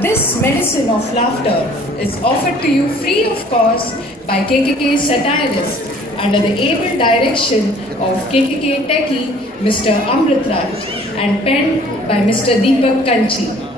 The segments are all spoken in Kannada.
This medicine of laughter is offered to you free of cost by KKK satirists under the able direction of KKK techie Mr. Amrit Raj and penned by Mr. Deepak Kanchi.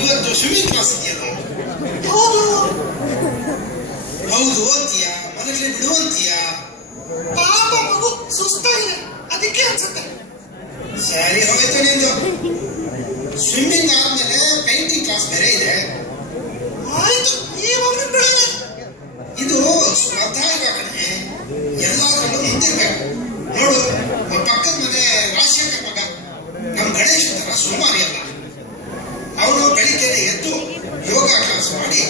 ಇವತ್ತು ಸ್ವಿಮ್ಮಿಂಗ್ ಕ್ಲಾಸ್ ಇದೆಯಲ್ಲ? ಹೌದು. ಹೌದು ಅಂತೀಯ, ಮನಸ್ಸಲ್ಲಿ ಬಿಡುವಂತೀಯ? ಪಾಪ ಮಗು ಸುಸ್ತಾಗಿದೆ, ಅದಕ್ಕೆ ಅನ್ಸುತ್ತೆ. ಸರಿ ಹೋಯ್ತು ನಿಂದು. ಸ್ವಿಮ್ಮಿಂಗ್ ಆದ್ಮೇಲೆ ಪೇಂಟಿಂಗ್ ಕ್ಲಾಸ್ ಬೇರೆ ಇದೆ. ಆಯ್ತು, ಈ ಮಗನ ಬಿಡಲ್ಲ. ಇದು ಸ್ಪರ್ಧಾತ್ಮಕ ಕಣೆ, ಎಲ್ಲಾದ್ರಲ್ಲೂ ಮುಂದಿರ್ಬೇಕು. ನೋಡು, ಪಕ್ಕದ ಮನೆ ರಾಜಶೇಖರ್ ಮಗ ನಮ್ ಗಣೇಶ್ ತರ ಸುಮಾರಿ ಅಲ್ಲ. ಅವನು ಬೆಳಿಗ್ಗೆ ಎದ್ದು ಯೋಗ ಕ್ಲಾಸ್ ಮಾಡಿ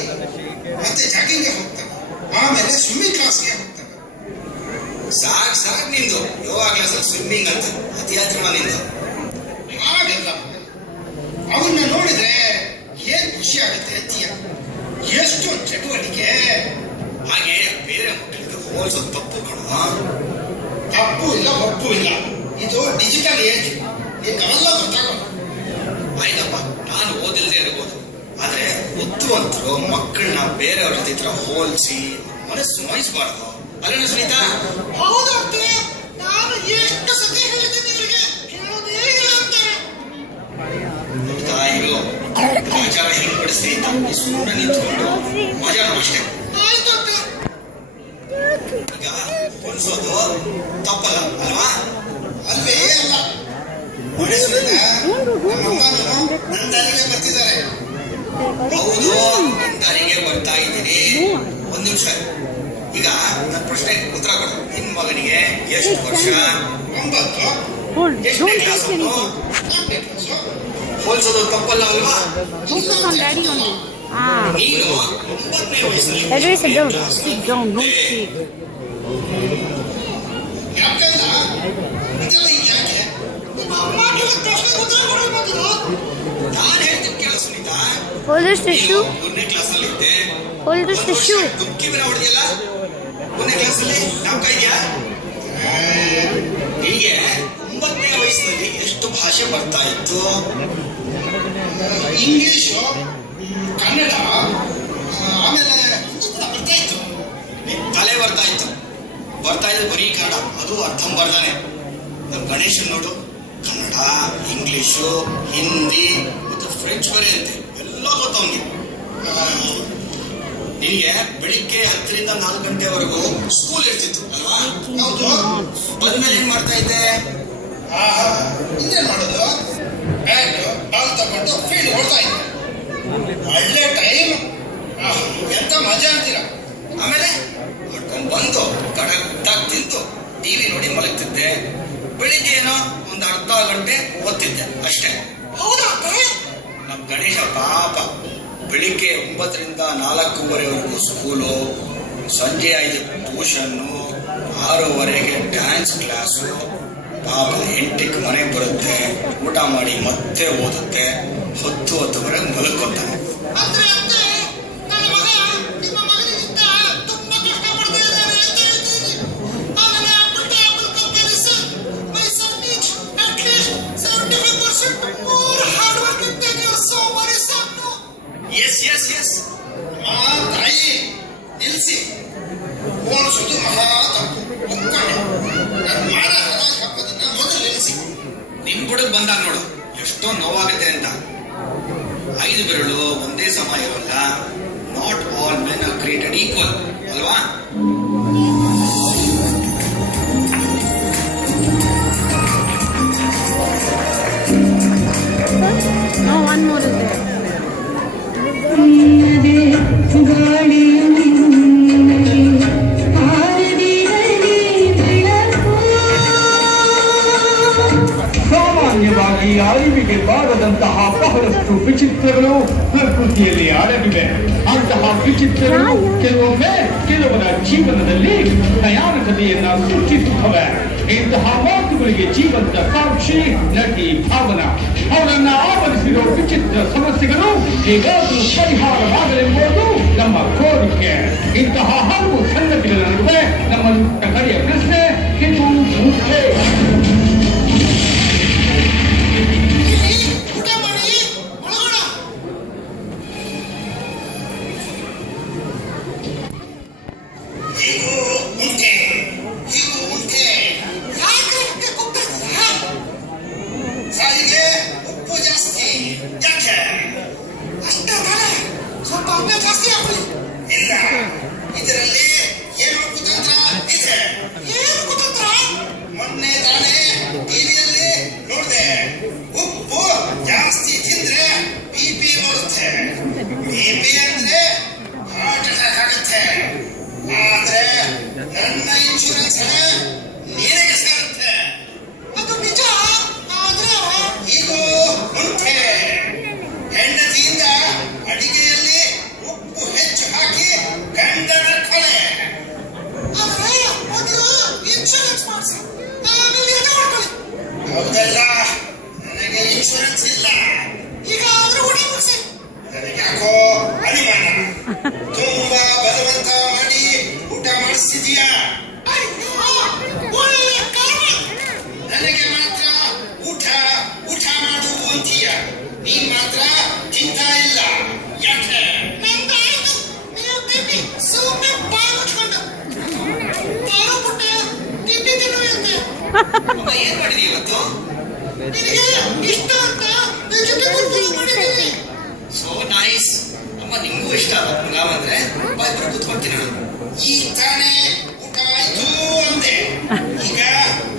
ಮತ್ತೆ ಜಾಗಿಂಗ್ಗೆ ಹೋಗ್ತಾನೆ, ಆಮೇಲೆ ಸ್ವಿಮ್ಮಿಂಗ್ ಕ್ಲಾಸ್ಗೆ ಹೋಗ್ತಾನೆ. ಸಾಕ್ ನಿಂದು ಯೋಗ ಕ್ಲಾಸ್ ಸ್ವಿಮ್ಮಿಂಗ್ ಅಂತ ಅತಿಯಾತ್ರಣ ನಿಂದು. ಹಾಗಲ್ಲ, ಅವನ್ನ ನೋಡಿದ್ರೆ ಏನ್ ಖುಷಿ ಆಗುತ್ತೆ ಅಂತೀಯ. ಎಷ್ಟೊಂದು ಚಟುವಟಿಕೆ. ಹಾಗೆ ಬೇರೆ ಮಕ್ಕಳಿಗೆ ಹೋಲಿಸೋದು ತಪ್ಪು ಕಣ. ತಪ್ಪು ಇಲ್ಲ, ಒಪ್ಪು ಇಲ್ಲ. ಇದು ಡಿಜಿಟಲ್ ಏಜ್, ನಿಮ್ಗೆಲ್ಲ ಗೊತ್ತಾಗೋದು. ಆಯ್ತಪ್ಪ, ನಾನು ಓದಿಲ್ದೇ ಇರ್ಬೋದು, ಆದ್ರೆ ಬುದ್ಧಿವಂತರು ಮಕ್ಕಳನ್ನ ಬೇರೆಯವ್ರ ಜೊತೆ ಹೋಲಿಸಿ ಮನಸ್ಸು ನೋಯಿಸಬಾರ್ದು. ಅಲ್ಲೇನು ಸುನೀತಾ? ಹೌದು ಅತ್ತೆ, ನಾನು ಎಷ್ಟು ಸತಿ ಹೇಳಿದ್ದೀನಿ ನಿಮಗೆ, ಕೇಳೋದೇ ಇಲ್ಲ ಅಂತಾರೆ. ನೋಡ್ತಾ ಇರು, ಆಚಾರ ಹೆಂಗ್ ಬಿಡಿಸಿ ಸುಮ್ಮನೆ ನಿಂತ್ಕೊಂಡು ಮಜಾ ಅಷ್ಟೇ. ಆಯ್ತು ಅತ್ತೆ. ಈಗ ಹೋಲಿಸೋದು ತಪ್ಪಲ್ಲ ಅಲ್ವಾ? ಅಲ್ವೇ ಅಲ್ಲ. ನೋಡಿ ಸುನೀತಾ, ನಮ್ಮಮ್ಮನೂ ನನ್ನ ದಾರಿಗೆ ಬರ್ತಿದ್ದಾರೆ. ಹೌದು, ದಾರಿಗೆ ಬರ್ತಾ ಇದ್ದೀನಿ. ಒಂದ್ ನಿಮಿಷ, ಈಗ ನನ್ನ ಪ್ರಶ್ನೆ ಉತ್ತರ ಕೊಡು. ನಿನ್ ಮಗನಿಗೆ ಎಷ್ಟು ವರ್ಷ? 9. ಎಷ್ಟನೇ ಕ್ಲಾಸ್? ಹೋಲಿಸೋದು ತಪ್ಪಲ್ಲ ಅಲ್ವಾ? Focus on daddy only. ನೀನು 9ನೇ ವಯಸ್ಸಲ್ಲಿ Edwin, sit down. Sit down. Don't shake. ಯಾಕಲ್ಲ ಇದೆಲ್ಲ ಈಗ ಯಾಕೆ? ನಿಮ್ಮ ಅಮ್ಮ ಕೇಳಿದ ಪ್ರಶ್ನೆ ಉತ್ತರ ಕೊಡಲು ಬಂದಿರೋ? ನಾನು ಹೇಳ್ತೀನಿ ಕೇಳು ಸುನೀತಾ. Hold this tissue. 1ನೇ ಕ್ಲಾಸ್ ಅಲ್ಲಿ ಇದ್ದೆ. Hold this tissue. ದುಃಖಿ ಬೇರೆ ಹೊಡೆದಿಲ್ಲ. 1ನೇ ಕ್ಲಾಸ್ ಅಲ್ಲಿ ನಾಮಕ ಇದೆಯಾ? ಹೀಗೆ 9ನೇ ವಯಸ್ಸಿನಲ್ಲಿ ಎಷ್ಟು ಭಾಷೆ ಬರ್ತಾ ಇತ್ತು? ಇಂಗ್ಲಿಷು, ಕನ್ನಡ, ಆಮೇಲೆ ಹಿಂದಿ ಕೂಡ ಬರ್ತಾ ಇತ್ತು. ತಲೆ ಬರ್ತಾ ಇತ್ತು ಬರೀ ಕನ್ನಡ, ಅದು ಅರ್ಧಂಬರ್ಧನೆ. ನಮ್ಮ ಗಣೇಶನ್ ನೋಡು, ಕನ್ನಡ, ಇಂಗ್ಲಿಷು, ಹಿಂದಿ ಮತ್ತು ಫ್ರೆಂಚ್ ಬೇರೆ ಅಂತೆ, ಎಲ್ಲ ಗೊತ್ತವನಿಗೆ. ನಿನಗೆ ಬೆಳಿಗ್ಗೆ 10ರಿಂದ 4 ಗಂಟೆವರೆಗೂ ಸ್ಕೂಲ್ ಇರ್ತಿತ್ತು ಅಲ್ವಾ? ಹೌದು. ಬಂದ್ಮೇಲೆ ಏನ್ ಮಾಡ್ತಾ ಇದ್ದೆ? ಇನ್ನೇನ್ ಮಾಡೋದು? ಬ್ಯಾಟ್ ಬಾಲ್ ತಗೊಂಡು ಫೀಲ್ಡ್ ಓಡ್ತಾ ಇದ್ದೆ. ಒಳ್ಳೆ ಟೈಮ್, ಎಂತ ಮಜಾ ಅಂತೀರ. ಆಮೇಲೆ ಮಾಡ್ಕೊಂಡ್ ಬಂದು ಕಡಕ್ದಾಗಿ ತಿಂದು ಟಿವಿ ನೋಡಿ ಮಲಗ್ತಿದ್ದೆ. ಬೆಳಿಗ್ಗೆ ಏನೋ ಒಂದು ಅರ್ಧ ಗಂಟೆ ಓದ್ತಿದ್ದೆ ಅಷ್ಟೇ. ಹೌದಾ ಅತ್ತೆ? ನಮ್ ಗಣೇಶ ಪಾಪ ಬೆಳಿಗ್ಗೆ 9ರಿಂದ 4:15ವರೆಗೂ ಸ್ಕೂಲು, ಸಂಜೆ 5 ಟ್ಯೂಷನ್ನು, 6:30ಗೆ ಡ್ಯಾನ್ಸ್ ಕ್ಲಾಸು. ಪಾಪ 8ಕ್ಕೆ ಮನೆಗೆ ಬರುತ್ತೆ, ಊಟ ಮಾಡಿ ಮತ್ತೆ ಓದುತ್ತೆ, 10-10:30 ಮಲಗ್ಕೊತಾನೆ. ಅಂದ್ರೆ ಅತ್ತೆ, ನನ್ನ ಮಗ ನಿಮ್ಮ ಮಗನಿಗಿಂತ ತುಂಬಾ ಕಷ್ಟ ಪಡ್ತಾ ಇದ್ದಾನೆ ಅಂತ ಹೇಳ್ತಿದ್ದೀನಿ. ಆಮೇಲೆ apple comparison, my son is at least 75% more hard working than your so very son. ಎಸ್ ತಾಯಿ ನಿಲ್ಸಿ, ಓಡಿಸೋದು ಮಹಾ ತಪ್ಪು. ಒಪ್ಕೊಂಡೆ. ನಾನು ಮಾಡೋ ಹರಾಜ್ ಹಾಕೋದನ್ನ ಮೊದಲು ನಿಲ್ಸಿ. ನಿಮ್ ಬುಡಕ್ ಬಂದಾಗ ನೋಡು ಎಷ್ಟೋ ನೋವಾಗುತ್ತೆ ಅಂತ. 5 ಬೆರಳು ಒಂದೇ ಸಮ ಇರೋಲ್ಲ. Not all men are created equal ಅಲ್ವಾ? No, one more is there. ಸಾಮಾನ್ಯವಾಗಿ ಅರಿವಿಗೆ ಬಾರದಂತಹ ಬಹಳಷ್ಟು ವಿಚಿತ್ರಗಳು ಪ್ರಕೃತಿಯಲ್ಲಿ ಅಡಗಿವೆ. ಅಂತಹ ವಿಚಿತ್ರಗಳು ಕೆಲವೊಮ್ಮೆ ಕೆಲವರ ಜೀವನದಲ್ಲಿ ಭಯಾನಕತೆಯನ್ನ ಸೃಷ್ಟಿಸುತ್ತವೆ. ಇಂತಹ ಮಾತುಗಳಿಗೆ ಜೀವಂತ ಸಾಕ್ಷಿ ನಟಿ ಭಾವನಾ. ಅವರನ್ನ ಆವರಿಸಿರೋ ವಿಚಿತ್ರ ಸಮಸ್ಯೆಗಳು ಹೇಗಾದ್ರೂ ಪರಿಹಾರವಾಗಲೆಂಬುದು ನಮ್ಮ ಕೋರಿಕೆ. ಇಂತಹ ಹಲವು ಸಂಗತಿಗಳ ನಡುವೆ ನಮ್ಮ ಕಡೆಯ ಪ್ರಶ್ನೆ ಇದು ಮುಖ್ಯ. ಊಟ ಮಾಡಿ ಒಳಗೋಣ. ಹೀಗೂ ಉಂಟೆ. ಯಾಕೆ ಹೊಟ್ಟೆ ಕೊಬ್ಬಿಸ್ತೀರಾ? ಸಾರಿಗೆ ಉಪ್ಪು ಜಾಸ್ತಿ. ಯಾಕೆ? ನನ್ನ ಇನ್ಶೂರೆನ್ಸ್ ನಿನಗೆ ಸೇರುತ್ತೆ. ಅದು ನಿಜ. ಆದ್ರೆ ಈಗ ಮುಂಚೆ ಹೆಂಡತಿಯಿಂದ ಅಡಿಗೆಯಲ್ಲಿ ಉಪ್ಪು ಹೆಚ್ಚು ಹಾಕಿ ಗಂಡನ ಕೊಲೆ. ಆದ್ರೆ ಮೊದಲು ಇನ್ಶೂರೆನ್ಸ್ ಮಾಡಿಸಿ, ಆಮೇಲೆ ಎದೆ ಮಾಡ್ಕೊಳ್ಳಿ. ಹೌದಲ್ಲ, ನನಗೆ ಇನ್ಶೂರೆನ್ಸ್ ಇಲ್ಲ. ಈಗ ಆದ್ರೆ ಊಟ ಮುಗಿಸಿ. ನನಗೆ ಯಾಕೋ ಅನುಮಾನ. ತುಂಬಾ ಬಲವಂತ ಮಾಡಿ ಊಟ ಮಾಡಿಸ್ತಿದೀಯಾ? ಒಳ್ಳೆ ಕರ್ಮ. ನನಗೆ ಮಾತ್ರ ಊಟ ಊಟ ಮಾಡು ಅಂತೀಯ, ನೀನ್ ಮಾತ್ರ ತಿಂತಾ ಇಲ್ಲ. ಯಾಕೆ? ನಂದಾಯ್ತು. ನೀವು ತಿನ್ನಿ, ಸುಮ್ಮನೆ ಬಾಯಿ ಮುಚ್ಕೊಂಡು. ಬಾಳು ಪುಟ್ಟ ತಿಂಡಿ ತಿನ್ನು ಎಂದೆ. ಅಮ್ಮ ಏನ್ ಮಾಡಿದ್ರಿ ಇವತ್ತು? ನಿನಗೆ ಇಷ್ಟ ಅಂತ ವೆಜಿಟೇಬಲ್ ಫ್ರೈ ಮಾಡಿದ್ದೀನಿ. So nice. ಅಮ್ಮ ನಿಮ್ಗೂ ಇಷ್ಟ ಅಲ್ಲ ಪುಲಾವ್ ಅಂದ್ರೆ? ಇಬ್ರು ಕುತ್ಕೊಳ್ತೀನಿ ನಾನು. ಈಗ ತಾನೇ ಊಟ ಆಯ್ತು ಅಂದೆ, ಈಗ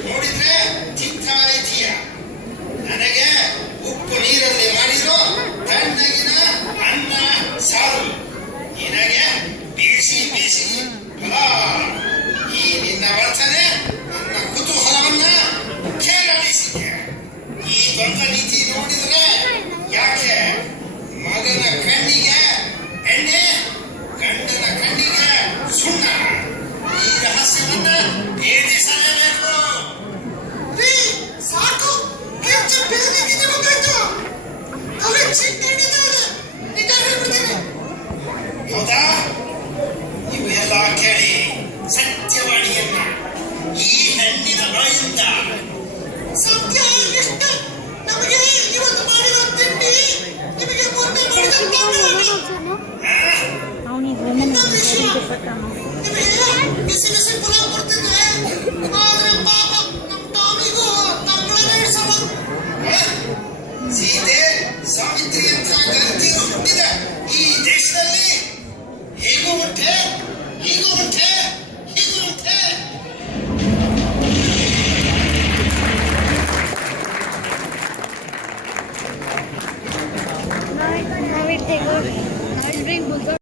ನೋಡಿದ್ರೆ ತಿಂತಾ ಇದೀಯ. ನನಗೆ ಉಪ್ಪು ನೀರಲ್ಲಿ ಮಾಡಿರೋ ತಣ್ಣಗಿನ ಅನ್ನ ಸಾರು, ನಿನಗೆ ಬಿಸಿ ಬಿಸಿ ಪಲಾವ್. ಈ ನಿನ್ನ ವರ್ತನೆ ನನ್ನ ಕುತೂಹಲವನ್ನ ಕೆರಳಿಸಿದೆ. ಈ ದ್ವಂದ್ವ ನೀತಿ ನೋಡಿದ್ರೆ ಯಾಕೆ ಮಗನ ಕಣ್ಣಿಗೆ ಎಣ್ಣೆ, ಗಂಡನ ಕಣ್ಣಿಗೆ ಸುಣ್ಣ. ಈ ರಹಸ್ಯವನ್ನ ಭೇದಿಸಲೇಬೇಕು. ರೀ ಸಾಕು, ಹೆಚ್ಚು ಬೇರೆ ಬಂದಾಯ್ತು. ತಲೆ ಚಿಕ್ಕಡಿದ್ದಾಳೆ, ನಿಜ ಹೇಳ್ಬಿಡ್ತೇನೆ. ಹೌದಾ? ನೀವು ಎಲ್ಲ ಕೇಳಿ ಸತ್ಯವಾಣಿಯನ್ನ ಈ ಹೆಣ್ಣಿನ ಬಾಯಿಂದ. ಸತ್ಯ ಇಷ್ಟ. ನಮಗೆ ಇವತ್ತು ಮಾಡಿರೋ ತಿಂಡಿ ನಿಮಗೆ ಮೊನ್ನೆ ಮಾಡಿದಂತ ನಿಮಗೆ ಬಿಸಿ ಬಿಸಿ ಪುಲಾವ್ ಕೊಡ್ತಿದ್ದೆ. ಆದ್ರೆ ಪಾಪ ನಮ್ಮ ಟಾಮಿಗೂ ತಂಗಳೇ ಇಡ್ಸಲ್ಲ. ಸೀತೆ ಸಾವಿತ್ರಿ ಅಂತ ಗಂತಿರು ಹುಟ್ಟಿದ